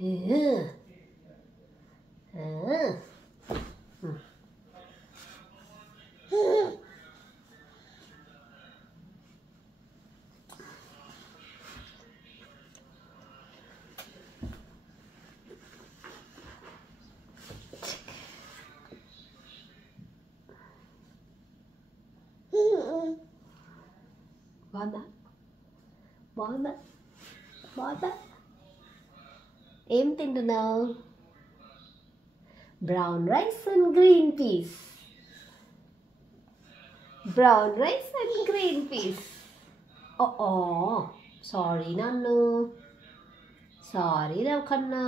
Uh, uh. బాగుందా బాగుందా బాగుందా ఏం తింటున్నావు brown rice and green peas brown rice and green peas oh sorry నన్ను సారీ రవకన్నా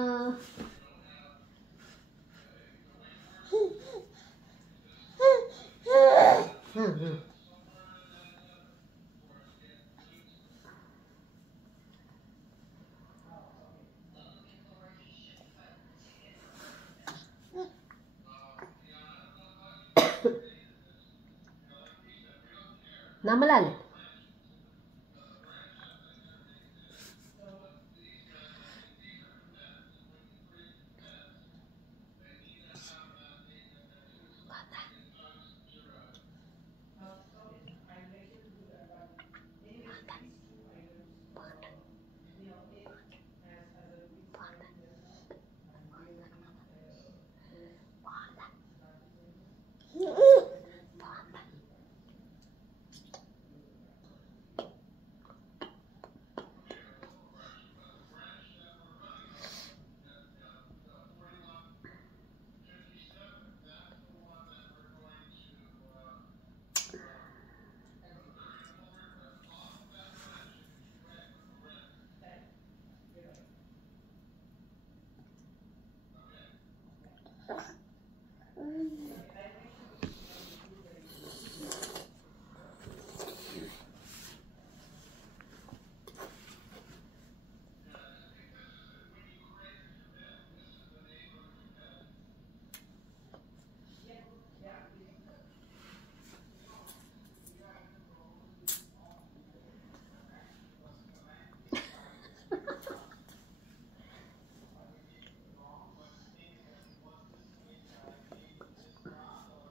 నమ్మలాలి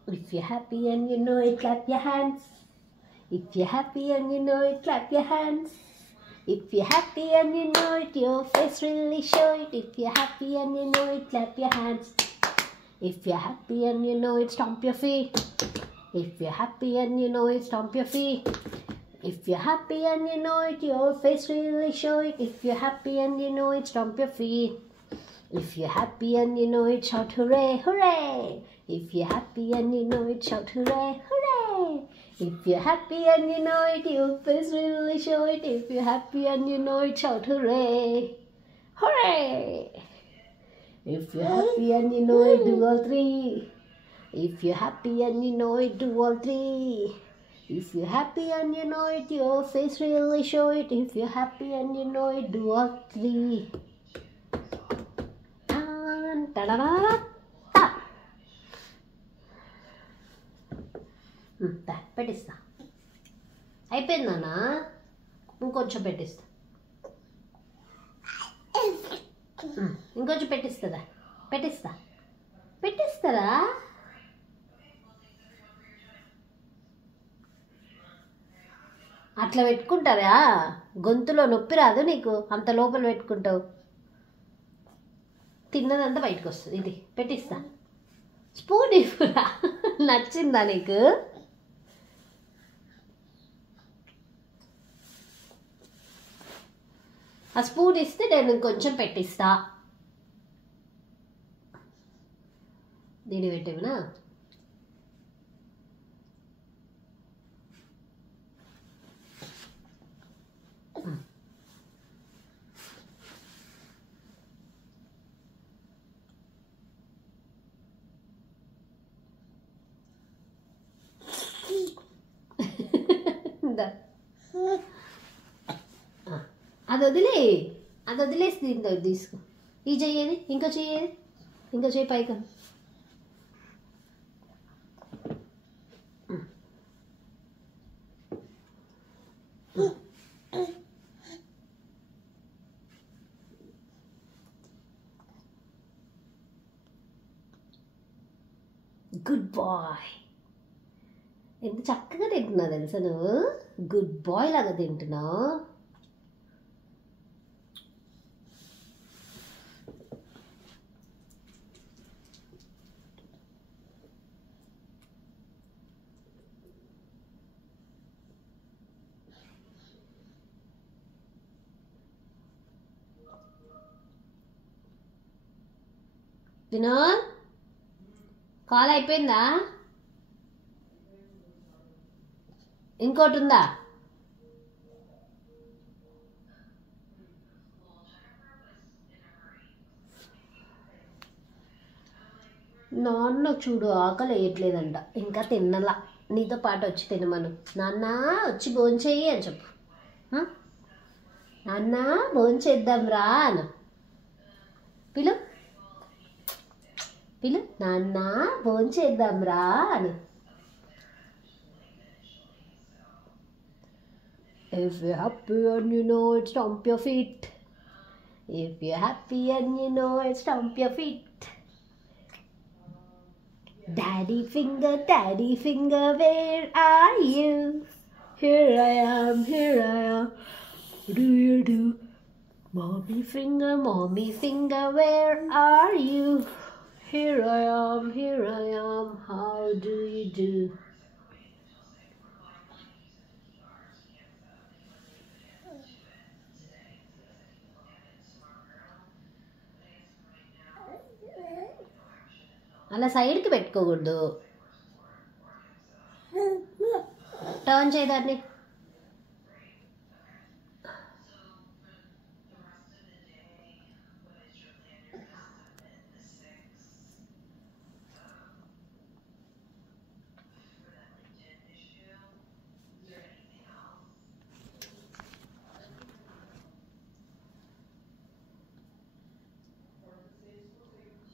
If you're happy and you know it, clap your hands. If you're happy and you know it, clap your hands. If you're happy and you know it, your face really show it. If you're happy and you know it, clap your hands. If you're happy and you know it, stomp your feet. If you're happy and you know it, stomp your feet. If you're happy and you know it, your face really show it. If you're happy and you know it, stomp your feet. If you're happy and you know it, shout hooray, hooray. If you're happy and you know it, shout hooray, hooray. If you're happy and you know it, your face really show it. If you're happy and you know it, shout hooray, hooray. If you're happy and you know it, do all three. If you're happy and you know it, do all three. If you're happy and you know it, your face really show it. If you're happy and you know it, do all three. పెట్టిస్తా అయిపోయిందన్నా ఇంకొంచెం పెట్టిస్తా ఇంకొంచెం పెట్టిస్తుందా పెట్టిస్తారా అట్లా పెట్టుకుంటారా గొంతులో నొప్పి రాదు నీకు అంత లోపల పెట్టుకుంటావు తిన్నదంతా బయటకు వస్తుంది ఇది పెట్టిస్తా స్పూన్ ఇవ్వరా నచ్చిందా నీకు ఆ స్పూన్ ఇస్తే నేను కొంచెం పెట్టిస్తా దీని పెట్టేవినా అది వదిలేసి దీంతో తీసుకో ఈ చెయ్యేది ఇంకో చెయ్యి పైకి గుడ్ బాయ్. ఎంత చక్కగా తింటున్నావు తెలుసా నువ్వు. గుడ్ బాయ్ లాగా తింటున్నావు. వినోద్, కాల్ అయిపోయిందా? ఇంకోటి ఉందా? నాన్న చూడు ఆకలి వేయట్లేదంట, ఇంకా తిన్నలా. నీతో పాటు వచ్చి తినమను. నాన్న వచ్చి భోంచేయి అని చెప్పు. నాన్న భోంచేద్దాం రా అను. పిలు పిలు, నాన్న భోంచేద్దాం రా అను. If you're happy and you know it, stomp your feet. If you're happy and you know it, stomp your feet. Daddy finger, where are you? Here I am, what do you do? Mommy finger, where are you? Here I am, how do you do? అలా సైడ్కి పెట్టుకోకూడదు, turn చేయదాన్ని.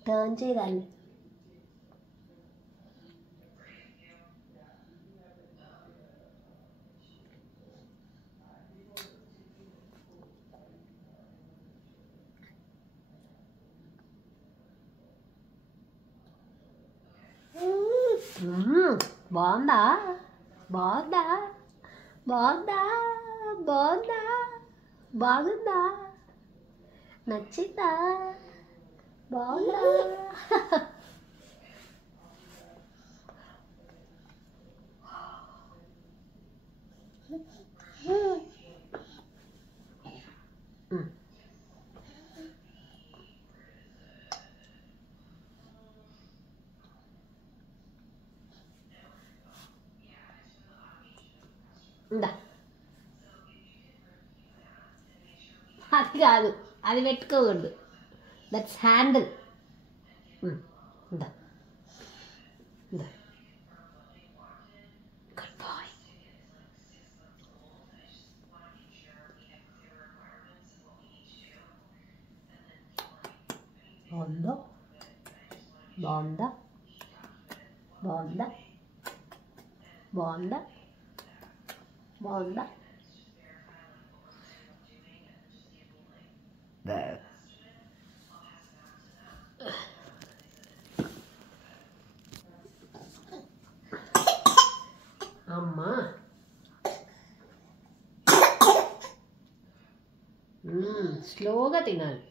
Turn చేయదాన్ని. బాగుందా బాగుందా బాగుందా బాగుందా బాగుందా నచ్చిందా బాగుందా? ఉందా, అది కాదు, అది పెట్టుకోకూడదు, దట్స్ హ్యాండిల్. ఉందా ఉందా, గుడ్ బాయ్. బాగుందా బాగుందా బాగుందా బాగుందా బాగుందా? అమ్మా స్లోగా తినాలి.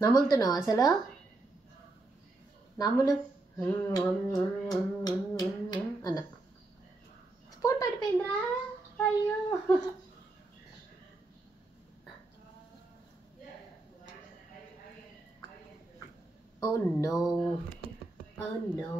నములుతున్నావు అసలు, నమ్ములు అన్న. స్పూన్ పడిపోయిందిరా, అయ్యో. Oh no, oh no.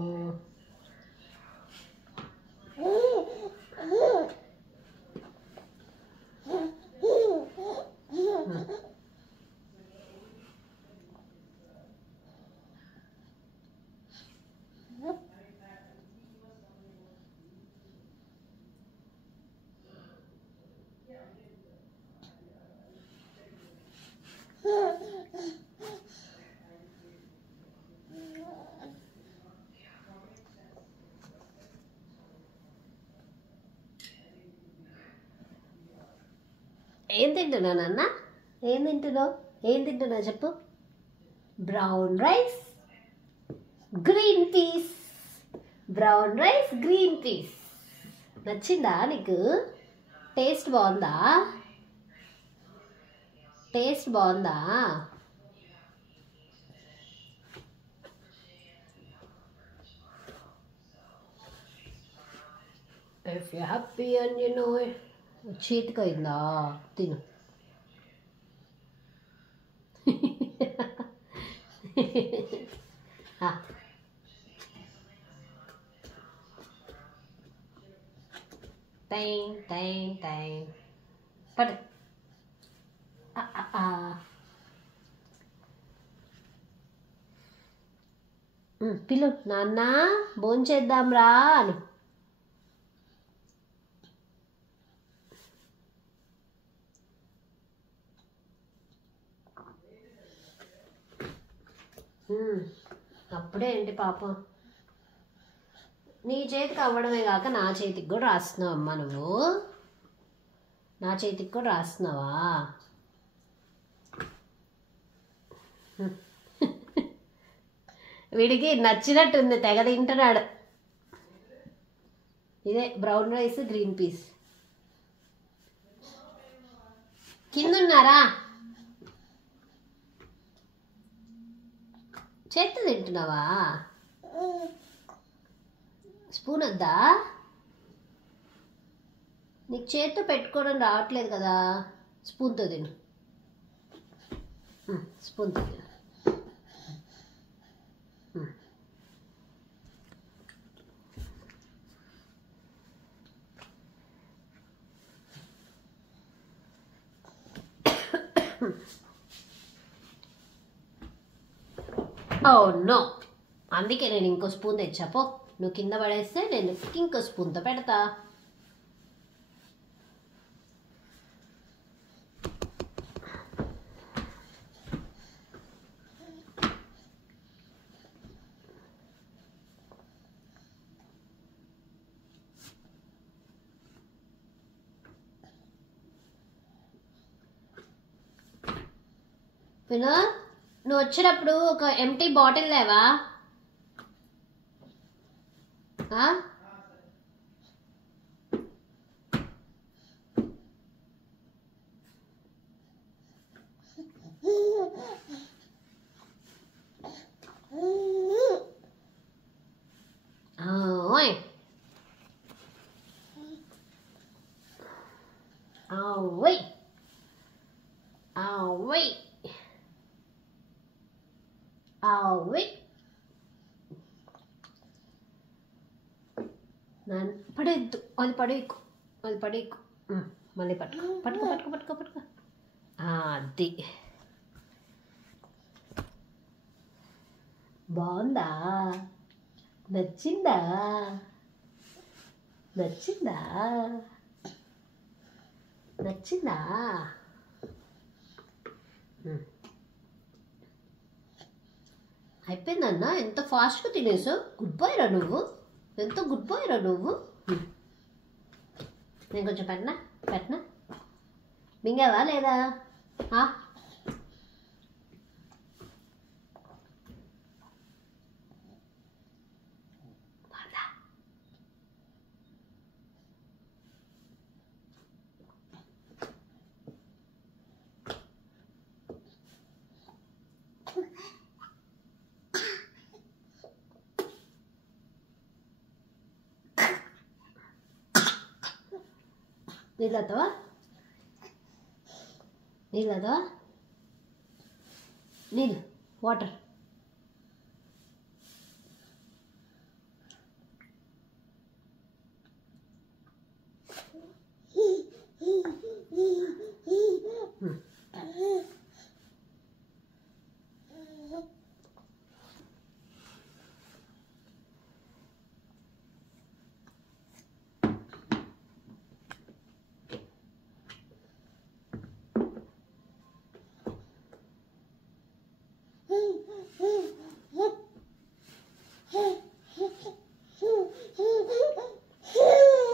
ఏం తింటున్నావు నాన్న? ఏం తింటున్నావు చెప్పు. Brown rice green peas. Brown rice green peas. నచ్చిందా నీకు? టేస్ట్ బాగుందా? If you're happy and you know it. చేతికైందా? తిను. టైం పడు. పిలు నాన్న భోంచేద్దాం రా అను. అప్పుడే ఏంటి పాపం, నీ చేతికి అవ్వడమే కాక నా చేతికి కూడా రాస్తున్నావు అమ్మా. నువ్వు నా చేతికి కూడా రాస్తున్నావా? వీడికి నచ్చినట్టుంది, తెగ తింటున్నాడు. ఇదే బ్రౌన్ రైస్ గ్రీన్ పీస్. కిందున్నారా? చేత్తో తింటున్నావా? స్పూన్ వద్దా? నీకు చేత్తో పెట్టుకోవడం రావట్లేదు కదా, స్పూన్తో తిను. స్పూన్తో తిను. ఓ నో, అందుకే నేను ఇంకో స్పూన్ తెచ్చాపో. నువ్వు కింద పడేస్తే నేను ఇంకో స్పూన్తో పెడతా. వినో, నువ్వు వచ్చేటప్పుడు ఒక ఎంటీ బాటిల్ లేవా? పడేద్దు, అది పడేకు, మళ్ళీ పట్టుకో. అది బాగుందా? నచ్చిందా? అయిపోయిందన్నా, ఎంత ఫాస్ట్గా తినేసావు. గుడ్ బాయ్ రా నువ్వు, ఎంతో గుడ్ బాయ్ రా నువ్వు. నేను కొంచెం పెట్టనా? మింగావా లేదా? నీళ్ళతో నీళ్ళు, వాటర్.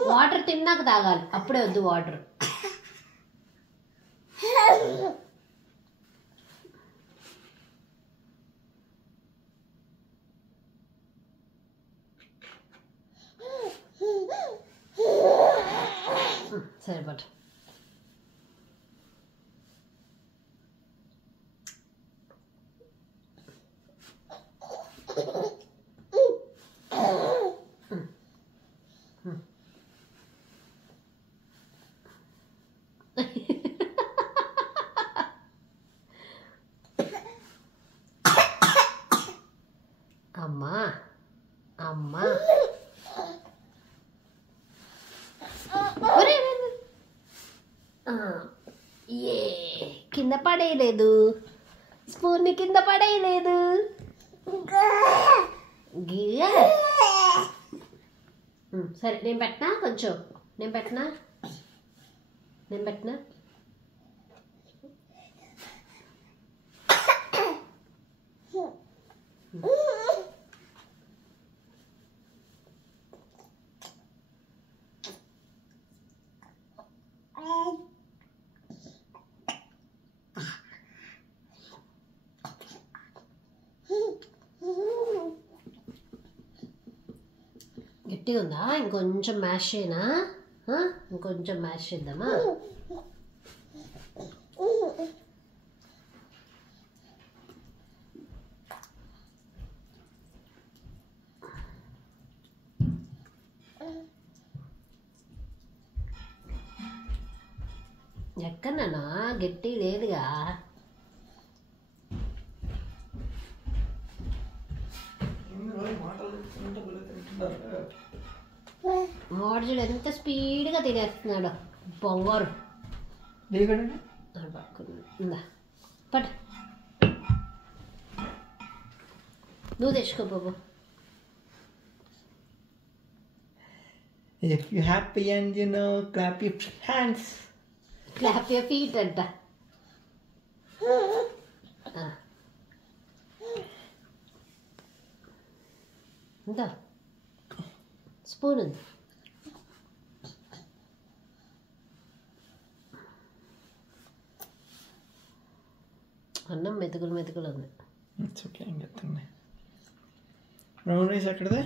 వాటర్ తిన్నాక తాగాలి, అప్పుడే వద్దు వాటర్. సరిపడు. అమ్మా అమ్మా ఏ కింద పడేయలేదు, స్పూన్ని కింద పడేయలేదు. సరే నేను పెట్టినా, కొంచెం నేను పెట్టినా. గట్టిగా ఉందా? ఇంకొంచెం మ్యాష్ చేయనా? ఇంకొంచెం మ్యాష్ చేద్దామా? ఎక్కడన్నా గట్టి లేదుగా. మోడజుడు ఎంత స్పీడ్గా తినేస్తున్నాడు బొంగారు. పట్ నువ్వు తెచ్చుకో బాబు. If you're happy and you know, clap your hands. Clap your feet అంట. ఇందా స్పూన్ ఉంది. అన్నం మెతుకులు మెతుకులు ఉంది. బ్రౌన్ రైస్ ఎక్కడదే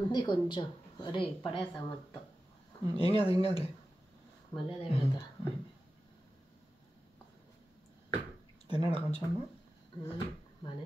ఉంది కొంచెం. అరే పడేసా మొత్తం. ఏం కాదు మళ్ళీ అదే పెడతా. తిన్నాడా కొంచెం? బాగానే